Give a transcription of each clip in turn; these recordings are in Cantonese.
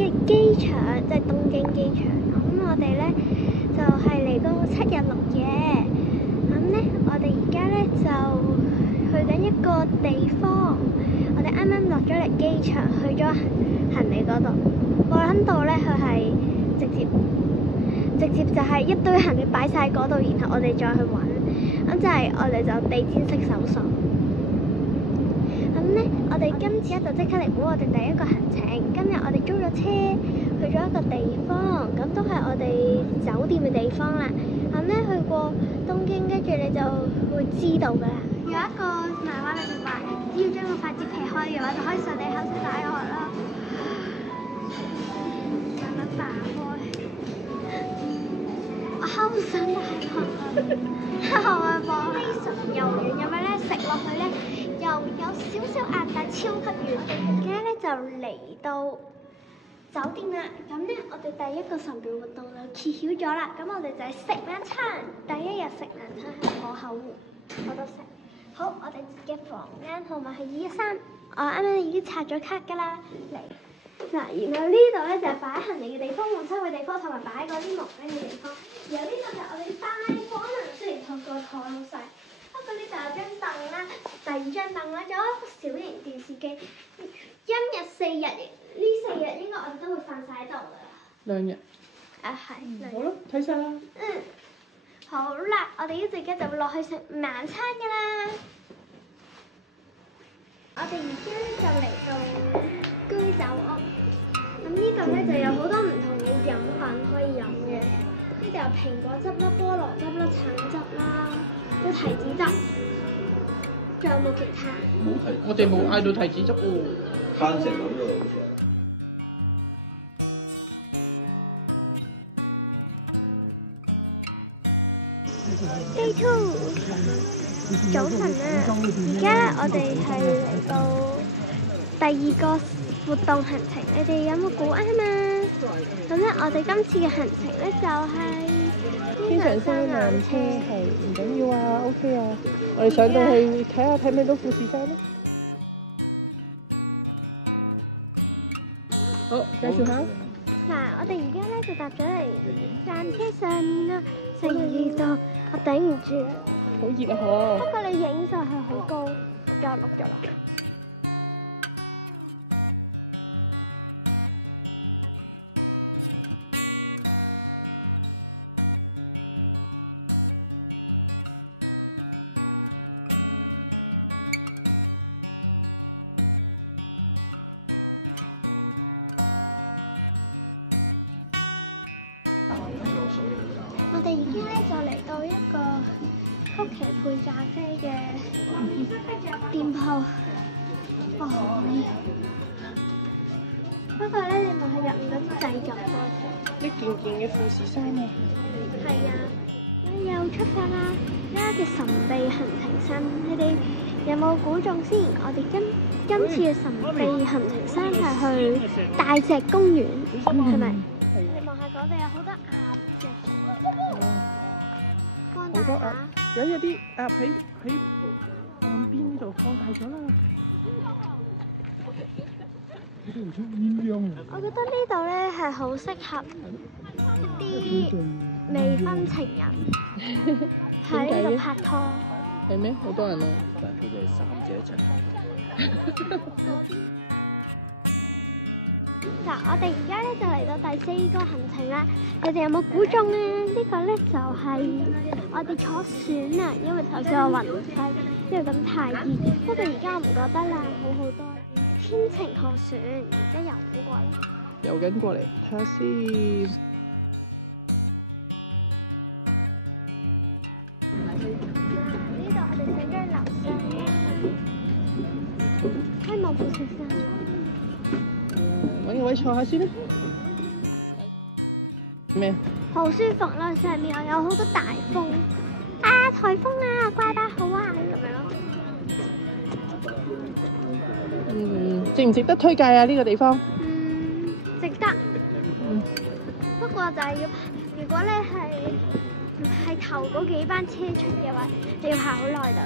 嘅機場，即係東京機場。咁我哋咧就係嚟到7日6夜。咁咧，我哋而家咧就去緊一個地方。我哋啱啱落咗嚟機場，去咗行李嗰度。我諗到咧，佢係直接就係一堆行李擺晒嗰度，然後我哋再去揾。咁就係我哋就地毯式搜索。咁咧，我哋今次咧就即刻嚟估我哋第一個行程。今日我哋租咗車去咗一個地方，咁都係我哋酒店嘅地方啦。咁咧去過東京，跟住你就會知道㗎啦。有一個漫畫裏面話，只要將個筷子劈開嘅話，就可以順利口水打開啦。慢慢打開，我好想打開，好啊，非常柔軟，有咩咧？食落去咧又有少少硬，但係超級軟。而家咧就嚟到酒店啦，咁咧我哋第一個神秘活動就揭曉咗啦。咁我哋就係食晚餐，第一日食晚餐係河口湖，我都食。好，我哋嘅房間號碼係213，我啱啱已經刷咗卡㗎啦。嚟嗱，然後呢度咧就係擺行李嘅地方、換衫嘅地方，同埋擺嗰啲毛巾嘅地方。然後呢度就係我哋大房啦，雖然個台好細，不過呢度有張凳啦，第二張凳啦，仲有一個小型電視機。今日4日，呢4日應該我哋都會瞓晒喺度㗎啦。2日。啊係。好啦，睇晒啦。好啦，我哋一陣間就會落去食晚餐㗎啦。我哋而家咧就嚟到居酒屋，咁呢度咧就有好多唔同嘅飲品可以飲嘅。呢度有蘋果汁啦、菠蘿汁啦、橙汁啦、有提子汁，仲有冇其他？冇提。我哋冇嗌到提子汁喎。餐食咁嘅好似。Day 2，早晨啊！而家咧我哋係嚟到第2個活動行程，你哋有冇估啱啊？咁咧我哋今次嘅行程咧就係天長山纜車，係唔緊要啊 ，OK 啊。我哋上到去睇下睇唔睇到富士山咧？好，介紹下。嗱，我哋而家咧就搭咗嚟纜車上面啦，成熱到我頂唔住啊！好熱啊！嗬。不過你影上去好高，我又碌咗落。我哋而家咧就嚟到一個曲奇配咖啡嘅店鋪，哇好熱！不過咧，你望係入面嗰啲製作過程。一件件嘅富士山啊！係啊，又出發啦！呢一個神秘行程山，你哋有冇估中先？我哋今次嘅神秘行程山係去大石公園，係咪？你望下嗰度有好多鴨嘅。放大下，有啲鴨喺岸邊度放大咗啦。我覺得呢度咧係好適合一啲未婚情人喺呢度拍拖。係咩？好多人啊！但佢哋係3者一齊。嗱，我哋而家咧就嚟到第4個行程啦，你哋有冇估中啊？呢個咧就係我哋坐船啊，因為頭先我暈低，因為咁太熱。不過而家我唔覺得啦，好好多。天晴號船，而家游緊過咧。游緊過嚟，睇下先。呢度我哋上咗樓上，開幕富士山。揾個位坐下先啦。咩？好舒服啦！上面又有好多大風啊，颱風啊，刮得好啊，咁樣咯。值唔值得推介啊？呢個地方？值得。不過就係要，如果咧係頭嗰幾班車出嘅話，你要排好耐就。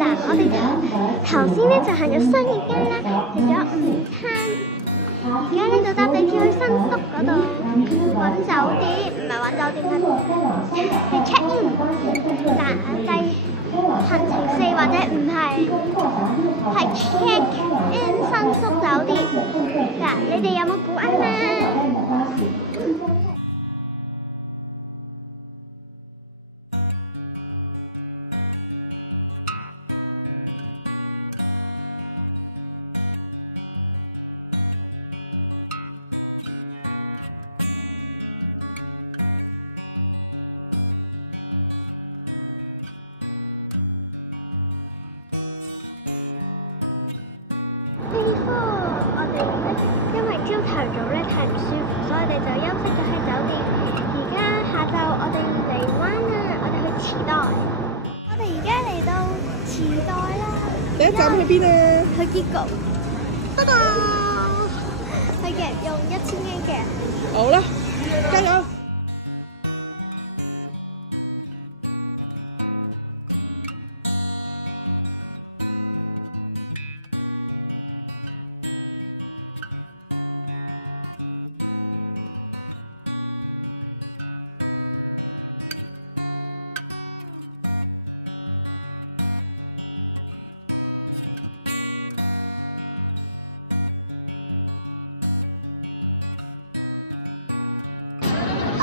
嗱，我哋頭先咧就行咗商業街啦，食咗午餐，而家咧就搭地鐵去新宿嗰度揾酒店，唔係揾酒店係 check in。嗱，行程4或者唔係 check in 新宿酒店。嗱，你哋有冇估啱啊？我哋咧，因為朝頭早咧太唔舒服，所以我哋就休息咗喺酒店。而家下晝我哋嚟灣啦，我哋去池袋。我哋而家嚟到池袋啦。第一站去邊啊？去結局。噔噔，係嘅，用1000英嘅。好啦，加油！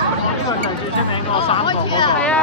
呢個就係最出名嗰個三角嗰個。係啊。